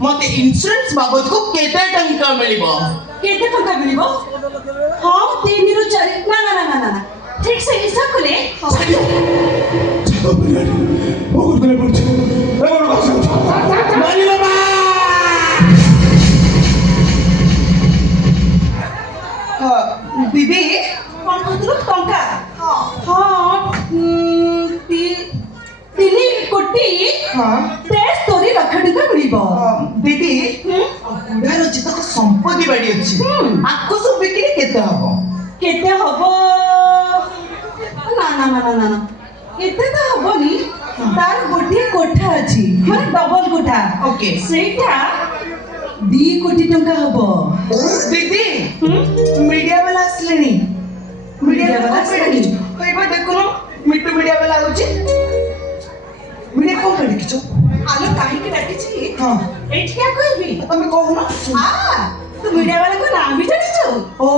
मते इंश्योरेंस बाबत को केते टंका मिलिबो केते टंका मिलिबो हां 3 रु 4 ना ना ना ना ठीक से हिसाब कले चलो बिराड़ी बहुत बड़े पड़छ ए बड़ बात मानी बाबा दीदी कोन कहतु टंका हां 3 कोटी हां 73 लाख टंका मिलिबो दीदी बुढ़ार जितक संपत्ति बाड़ी अछि आको सब बिक्री केते हबो ना ना ना ना ना केते तो हबोनी तार गोटिए कोठा अछि माने डबल कोठा ओके सेटा 2 कोटी टंका हबो दीदी मीडिया वाला असलेनी मीडिया वाला असलेनी कइबा देखुनो मिट्टू मीडिया वाला होछि मीडिया को कर देखिछो आलो काहे के डाकिछि हां एठी क्या कहबी तमे कहू ना हां तू मीडिया वाला को नाम भी जानिछो ओ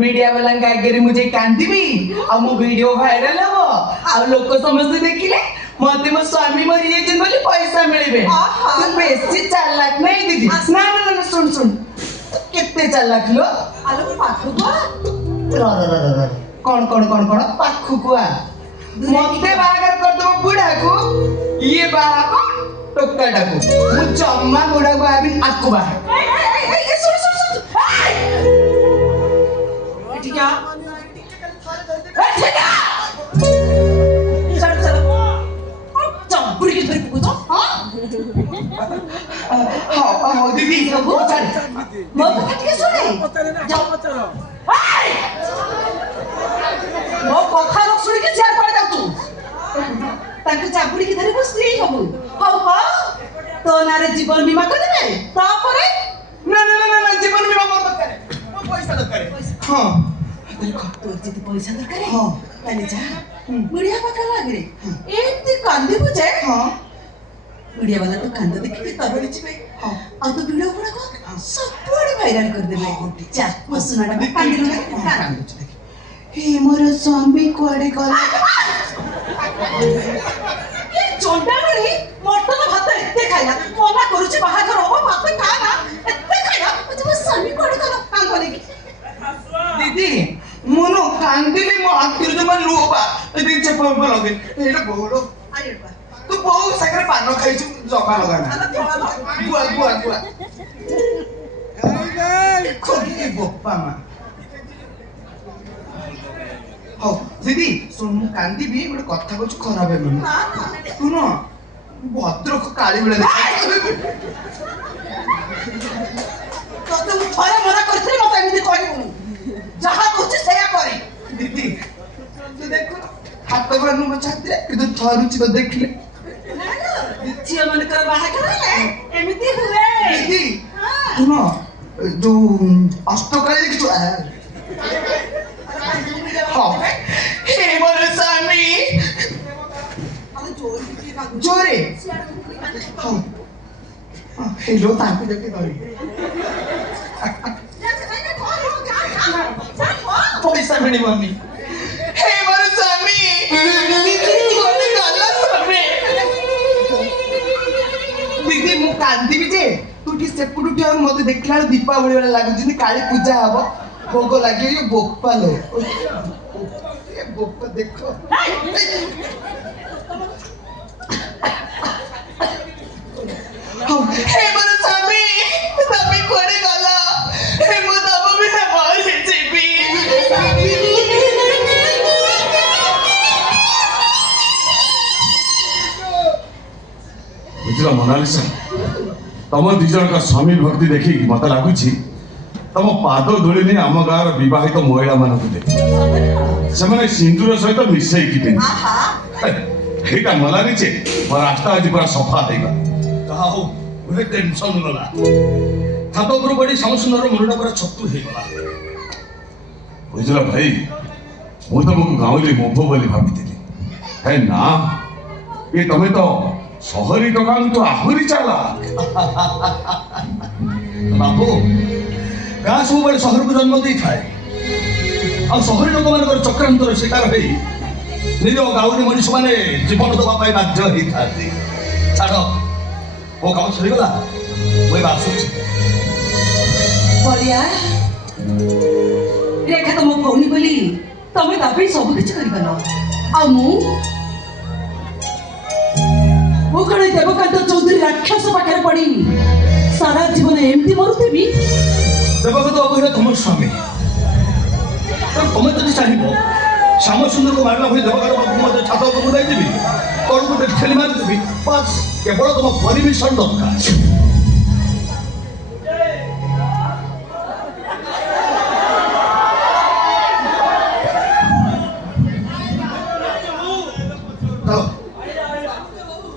मीडिया वाला का आगे मुझे कांदीबी आ मो वीडियो वायरल हबो आ लोक समझते देखिले मते मो स्वामी मरि जेछन बोली पैसा मिलबे तू बेसी चालाक नहीं दीदी ना ना ना सुन सुन कितने चालाक लो आलो पाखु को र कौन पाखु को आ मते बागर कर दो बुढ़ा को ये बाहा को टोकाटा को मु जम्मा बुढ़ा को आबी आकु बा ए सुन सुन सुन ठीक है ठीक है चल चल चंपुरी की धरी को तो हां दीदी वो चल मो कथा के सुने जाओ मो कथा लोग सुन के चार पड़ जाऊ तू ताके चापुड़ी की धरी बसली हबु हाउ तो नारे जीवन बीमा कर देबे तापरे ना जीवन बीमा मत करे मो पैसा दरकार हां देखो तो जति पैसा दरकार हां ताले जा बुढ़िया पका लागे एती कांदी बुझे हां बुढ़िया वाला तो कांद देखि के तबड़ी छिबे हां आ तो वीडियो गुडा को सब पूरी वायरल कर देबे जा मो सुनाटा में कांदी लगे हे मोर स्वामी कोड़े गला ये चोंडागली मटन भात एते खाइला मना करूची बाहाघर हो भात खा ना एते खाइला तुम स्वामी कोड़े गला काम करे दीदी मोनो कांदिले मो आखिर जमा लोबा दीदी चप्पल पर लगे एटा बोलो आरे बा तू बहुत सागरे पानो खाइछु जमा लगाना बुआ खोली बोपा मा हो दीदी सुन मु कांदी भी गोटे कथा कहछु खराब है मन सुन भद्र को काली बेला तो तुम थोड़े मना करथि मत एमिति कहू जहा कहछ सेया करे दीदी तू देखो हाथ बानु म छात्रे कि थरुची तो देखले झियो मन कर बाहा करले एमिति हुए दीदी सुन जो अष्टकाली देखछु हाँ हे मोर स्वामी जोरे हाँ हेलो ताकि देखे करी पैसा मिली मम्मी हे मोर स्वामी दीदी मु कांदी भी जे तू की सेपुटु टिया मते देखला दीपावली वाला लागु काली पूजा हबो भोग लगे ये बोपा लो ये बोपा देखो हे मन स्वामी तभी कोड़े गला हे मो तब भी ना मार जेबी बुझला मोनालिसा तम दी जन का स्वामी भक्ति देखि मत लागुची तम पाद धूली आम गाँव विवाहित महिला मान से सिंदूर सहित मिसई की पिंधा मलानी चे मोर रास्ता आज पूरा सफा हो गला टेंशन गला ଛାତ ଉପରୁ ପଡ଼ି ଶ୍ୟାମସୁନ୍ଦର ମୁଣ୍ଡଟା ପୁରା ଛତୁ ହେଇଗଲା। ବୁଝିଲ ଭାଇ, ମୁଁ ତମକୁ ଗାଉଁଲି ମୁଭ ବୋଲି ଭାବିଥିଲି। ହେ ନା, ଏ ତମେ ତ ସହରୀ ଟୋକାଙ୍କୁ ଆହୁରି ଚାଲା। ବାବୁ, ଗାଁ ସବୁବେଳେ ସହରକୁ ଜନ୍ମ ଦେଇଥାଏ, ଆଉ ସହରୀ ଲୋକମାନଙ୍କର ଚକ୍ରାନ୍ତର ଶିକାର ହେଇ ନିଜ ଗାଉଁଲି ମଣିଷମାନେ ଜୀବନ ଦେବା ପାଇଁ ବାଧ୍ୟ ହେଇଥାନ୍ତି। ଛାଡ଼, ମୋ କାମ ସରିଗଲା, ମୁଁ ଏବେ ଆସୁଛି। ବଳିଆ, ରେଖା ତମ ଭଉଣୀ ବୋଲି ତମେ ତା ପାଇଁ ସବୁ କିଛି କରିଗଲ, ଆଉ ମୁଁ କଣ ଦେବକାନ୍ତ ଚୌଧୁରୀ ରାକ୍ଷସ ପାଖରେ ପଡି ସାରା ଜୀବନ ଏମିତି ମରୁଥିବି? ଦେବଗତ ଅବହେଳା ତମ ସ୍ୱାମୀ, ତମେ ଯଦି ଚାହିଁବ ଶ୍ୟାମସୁନ୍ଦରକୁ ମାରିଲା ଭଳି ଦେବଗତ ବାବୁଙ୍କୁ ମଧ୍ୟ ଛାତ ଉପରକୁ ନେଇଯିବି, ତଳକୁ ଠେଲି ମାରିଦେବି, ବାସ୍ କେବଳ ତମ ପରମିଶନ ଦରକାର।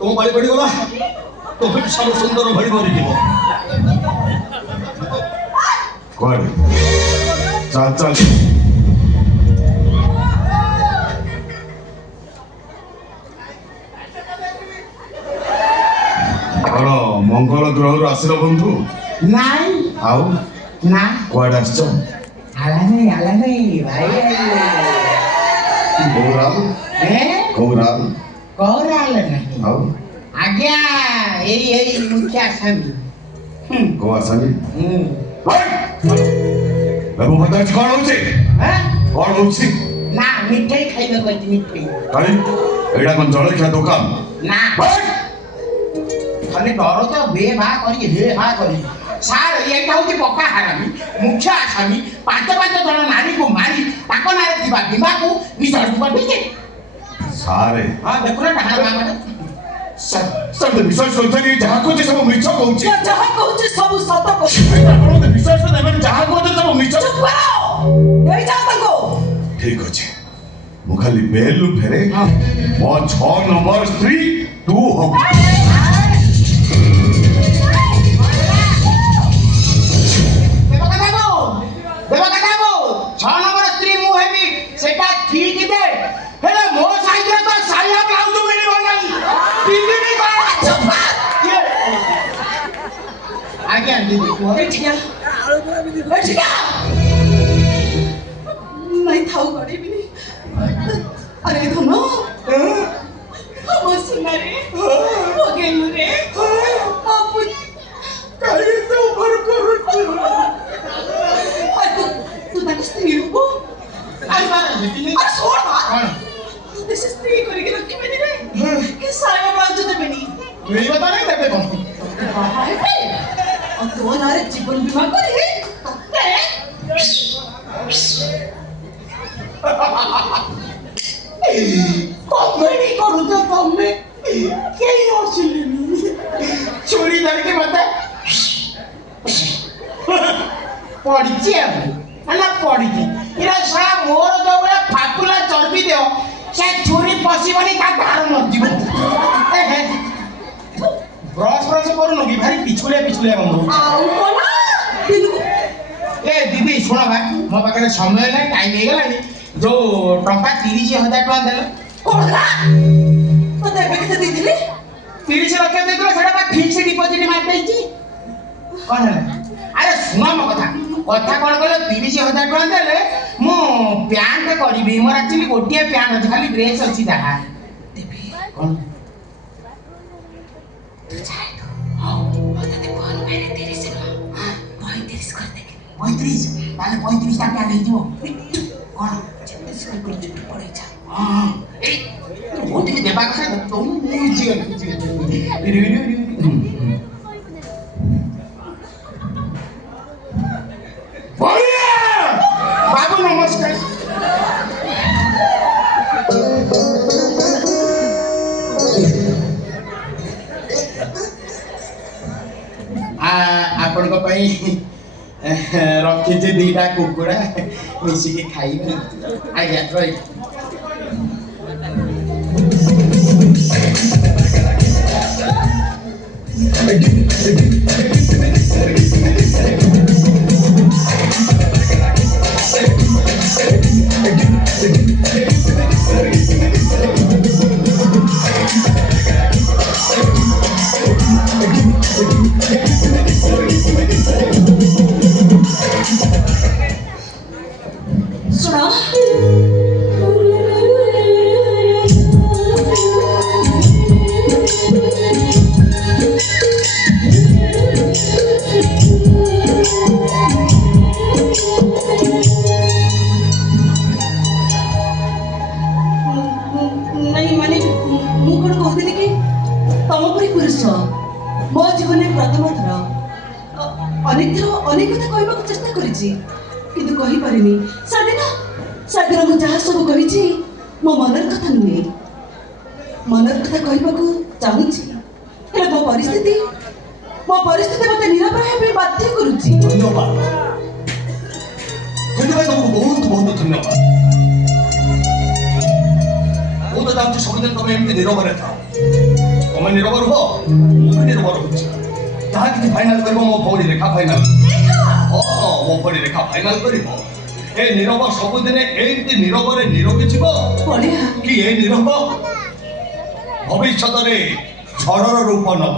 तुम बड़ी बड़ी बोला तो फिर सब सुंदर बड़ी बड़ी जीव କୁଆଡ଼େ ଚାଲ ଚାଲ। କଣ ମଙ୍ଗଳ ଗ୍ରହରୁ ଆସିଲ ବନ୍ଧୁ? ନାଇଁ ଆଉ ନା, କୁଆଡ଼େ ଆସିଛ? ଆଲା ନାଇଁ ଭାଇ ଗୌରାଲ ଗୌରାଲ କହୁରାଲ ନାହିଁ ଆଉ ଆଜ୍ଞା, ଏଇ ମୁଖ୍ୟ ଆସାମୀ। କୋଉ ଆସାମୀ? ବାବୁ ପଚାରୁଛି କଣ ହଉଛି? କଣ ହଉଛି? ନା, ମିଠେଇ ଖାଇବାକୁ ଅଛି, ମିଠେଇ। କାହିଁ ଏଇଟା କଣ ଜଳଖିଆ ଦୋକାନ? ନା, ଖାଲି ଡର ତ ବେ ବା କରିକି ହେ ହା କରିକି। ସାର୍, ଏଇଟା ହଉଛି ପକ୍କା ହାରାମି, ମୁଖ୍ୟ ଆସାମୀ, ପାଞ୍ଚ ଜଣ ନାରୀକୁ ମାରି ତାଙ୍କ ନାଁରେ ଥିବା ବୀମାକୁ ନିଜ କରିଦେଇଛି। ସାରେ ହଁ, ଦେଖୁନ ଡାହାଣ ମାମା ସତ ବିଶ୍ୱାସ କରୁଛନ୍ତି, ଯାହା କହୁଛି ସବୁ ମିଛ କହୁଛି। ଯାହା କହୁଛି ସବୁ ସତ କହୁଛି। ଆପଣ ମତେ ବିଶ୍ୱାସ ଦେବେନି, ଯାହା କହୁଛି ସବୁ ମିଛ। ନେଇଯାଅ ତାଙ୍କୁ। ଠିକ ଅଛି, ମୁଁ ଖାଲି ବେଲରୁ ଫେରେ ମୋ 6 ନମ୍ବର ସ୍ତ୍ରୀ ତୁ ହବୁ। ଦେବକଥାକୁ 6 ନମ୍ବର ସ୍ତ୍ରୀ ମୁଁ ହେବି, ସେଟା ଠିକ ଦେ, ହେଲେ ମୋ ସାଇଜରେ ତ ସାୟା ବ୍ଲାଉଜ ମିଳିବ ନାହିଁ। ପିନ୍ଧିବି କଣ? ଆଜ୍ଞା ଦିଦି କୁହ। ଏଠିକା ନାଇଁ ଥାଉ ଗড়େଇବିନି। ଆରେ ଧନ, ଆମ ସୁନାରେ ଭଗେଲୁରେ ତୁ ତାଙ୍କ ସ୍ତ୍ରୀ ହବୁ। ସେ ସ୍ତ୍ରୀ କରିକି ରଖିବେନି ରେ, କି ସାୟା ବ୍ଲାଉଜ ଦେବେନି। ମିଳିବ ତ ନାହିଁ, ଦେବେ କଣ? ତୋ ନାଁରେ ଜୀବନ ବୀମା କରି ତତେ କମେଡି କରୁଛ ତମେ, କେହି ହସିଲେନି। ଛୁରୀ ଧରିକି ମତେ ପଡ଼ିଛି ଆଉ ନା ପଡ଼ିଛି। ଏରା ସାରା ମୋର ଯୋଉ ଭଳିଆ ଫାକୁଲା ଚର୍ବି ଦେହ, ସେ ଛୁରୀ ପଶିବନି, ତା ଧାର ମରିଯିବ। ବ୍ରସ୍ କରୁନୁ କି? ଭାରି ପିଛୁଳିଆ ଗନ୍ଧ। ଆଉ କଣ ଏ ଦିଦି ଶୁଣ ଭାଇ, ମୋ ପାଖରେ ସମୟ ନାହିଁ, ଟାଇମ୍ ହେଇଗଲାଣି। ଯୋଉ ଟଙ୍କା 30,000 ଟଙ୍କା ଦେଲେ କଣ ତତେ ଏବେ କେତେ ଦେଇଥିଲି? 30 ଲକ୍ଷ ଦେଇଥିଲେ, ସେଟା ବା ଫିକ୍ସ ଡିପୋଜିଟ୍ ମାରି ଦେଇଛି। କଣ ହେଲା? ଆରେ ଶୁଣ ମୋ କଥା କଣ କହିଲ, 30,000 ଟଙ୍କା ଦେଲେ ମୁଁ ପ୍ୟାଣ୍ଟ କରିବି। ମୋର ଆକ୍ଚୁଆଲି ଗୋଟିଏ ପ୍ୟାଣ୍ଟ ଅଛି, ଖାଲି ଡ୍ରେସ୍ ଅଛି ଯାହା। କଣ? ପଇଁତିରିଶ, ତାହେଲେ 35ଟା ପ୍ୟାଣ୍ଟ ହେଇଯିବ। କଣ? ମୁଁ ଟିକେ ଦେବା କଥା ମୁଁ ବାବୁ ନମସ୍କାର। ଆପଣଙ୍କ ପାଇଁ ରଖିଛି 2ଟା କୁକୁଡ଼ା, ମିଶିକି ଖାଇବେ। ଆଜ୍ଞା ରହିଲି। सुना नहीं माने मु कौन कहते कि तम परी पुरुष मो जीवन प्रथम थर अनेक थर अनेक कथा कहवाक चेष्टा करिछि किंतु कहि पारिनी सादिन मु जहाँ सब कहिछि मो मनर कथा नुहे मनर कथा कहवाक चाहुछि हेले मो परिस्थिति मते निरापराध हेबे बाध्य करूछि धन्यवाद तुमको बहुत बहुत धन्यवाद ମୁଁ ତ ଚାହୁଁଛି ସବୁଦିନ ତମେ ଏମିତି ନିରବରେ ଥାଅ ତମେ ନିରବ ରୁହ ମୁଁ ବି ନିରବ ରହୁଛି ଯାହା କିଛି ଫାଇନାଲ କରିବ ମୋ ଭଉଣୀ ରେଖା ଫାଇନାଲ ମୋ ଭଉଣୀ ରେଖା ଫାଇନାଲ କରିବ ଏ ନିରବ ସବୁଦିନେ ଏମିତି ନିରବରେ ନିରବି ଯିବ ବଢିଆ କି ଏ ନିରବ ଭବିଷ୍ୟତରେ ଝଡ଼ର ରୂପ ନବ